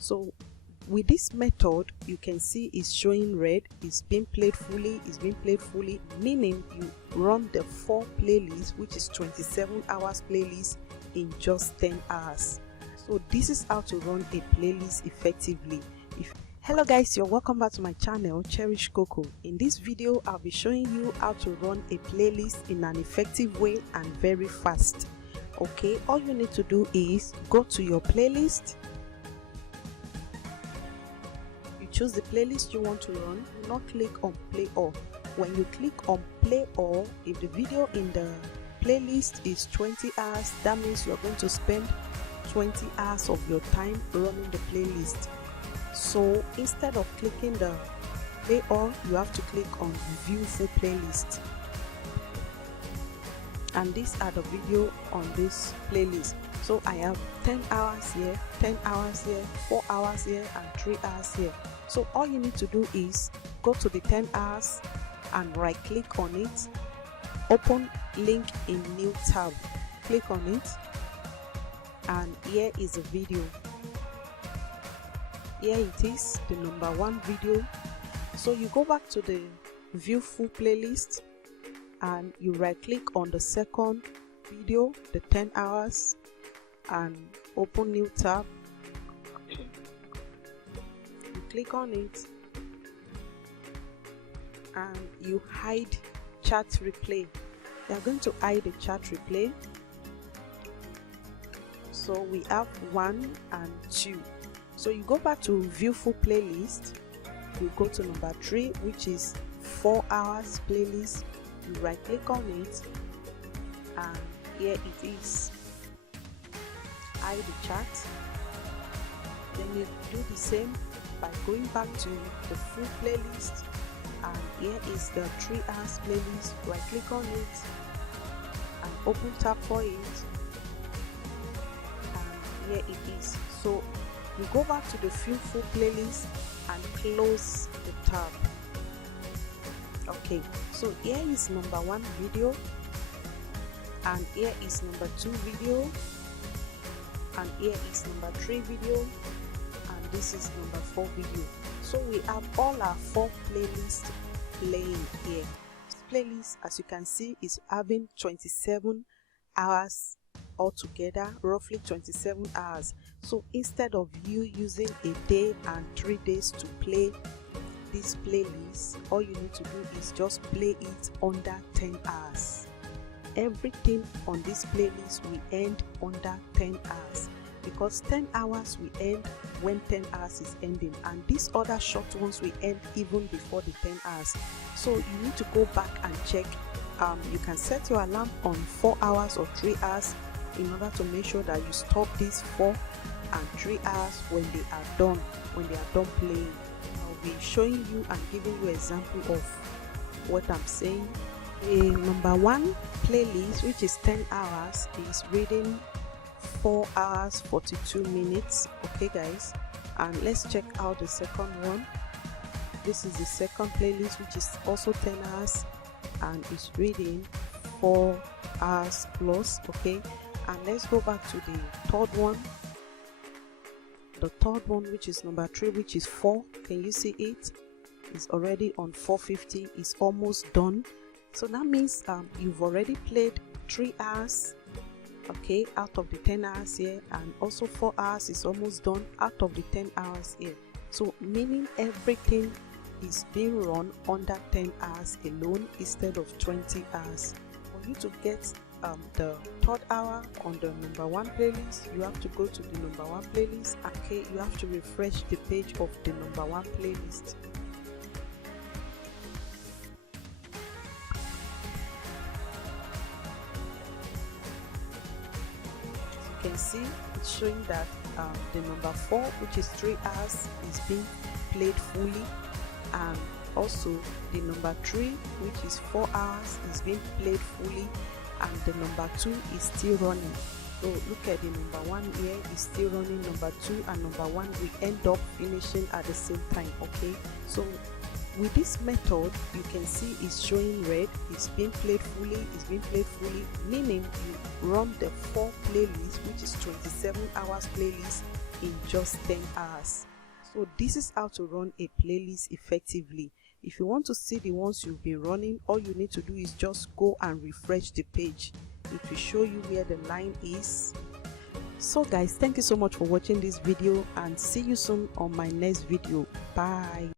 So with this method, you can see it's showing red, it's being played fully, meaning you run the 4 playlists, which is 27 hours playlist, in just 10 hours. So this is how to run a playlist effectively. Hello guys, you're welcome back to my channel Cherish Coco. In this video, I'll be showing you how to run a playlist in an effective way and very fast. Okay, all you need to do is go to your playlist. Choose the playlist you want to run. Do not click on play all. When you click on play all, if the video in the playlist is 20 hours, that means you're going to spend 20 hours of your time running the playlist. So instead of clicking the play all, you have to click on view full playlist, and these are the video on this playlist. So I have 10 hours here, 10 hours here, 4 hours here, and 3 hours here. So all you need to do is go to the 10 hours and right click on it, open link in new tab, click on it, and here is the video. Here it is, the number 1 video. So you go back to the view full playlist and you right click on the second video, the 10 hours, and open new tab. Click on it and you hide chat replay. You are going to hide the chat replay. So we have 1 and 2. So you go back to view full playlist, you go to number 3, which is 4 hours playlist. You right click on it and here it is, hide the chat. Then you do the same by going back to the full playlist, and here is the 3 hours playlist. Right click on it and open tab for it, and here it is. So you go back to the view full playlist and close the tab. Okay, so here is number 1 video, and here is number 2 video, and here is number 3 video, and this is number 4 video. So we have all our 4 playlists playing here. This playlist, as you can see, is having 27 hours altogether, roughly 27 hours. So instead of you using a day and 3 days to play this playlist, all you need to do is just play it under 10 hours. Everything on this playlist will end under 10 hours, because 10 hours will end when 10 hours is ending, and these other short ones will end even before the 10 hours. So you need to go back and check. You can set your alarm on 4 hours or 3 hours in order to make sure that you stop these 4 and 3 hours when they are done playing. I'll be showing you and giving you an example of what I'm saying. The number 1 playlist, which is 10 hours, is reading 4 hours 42 minutes. Okay guys, and let's check out the second one. This is the second playlist, which is also 10 hours and is reading 4 hours plus. Okay, and let's go back to the third one. The third one, which is number 3, which is 4. Can you see it? It's already on 450. It's almost done. So that means you've already played 3 hours, okay, out of the 10 hours here, and also 4 hours is almost done out of the 10 hours here. So meaning everything is being run under 10 hours alone instead of 20 hours. For you to get the third hour on the number 1 playlist, you have to go to the number 1 playlist. Okay, you have to refresh the page of the number 1 playlist. You can see it's showing that the number 4, which is 3 hours, is being played fully, and also the number 3, which is 4 hours, is being played fully, and the number 2 is still running. So look at the number 1 here is still running. Number 2 and number 1 will end up finishing at the same time. Okay, so with this method, you can see it's showing red, it's being played fully, meaning you run the 4 playlists, which is 27 hours playlist, in just 10 hours. So this is how to run a playlist effectively. If you want to see the ones you've been running, all you need to do is just go and refresh the page. It will show you where the line is. So guys, thank you so much for watching this video, and see you soon on my next video. Bye.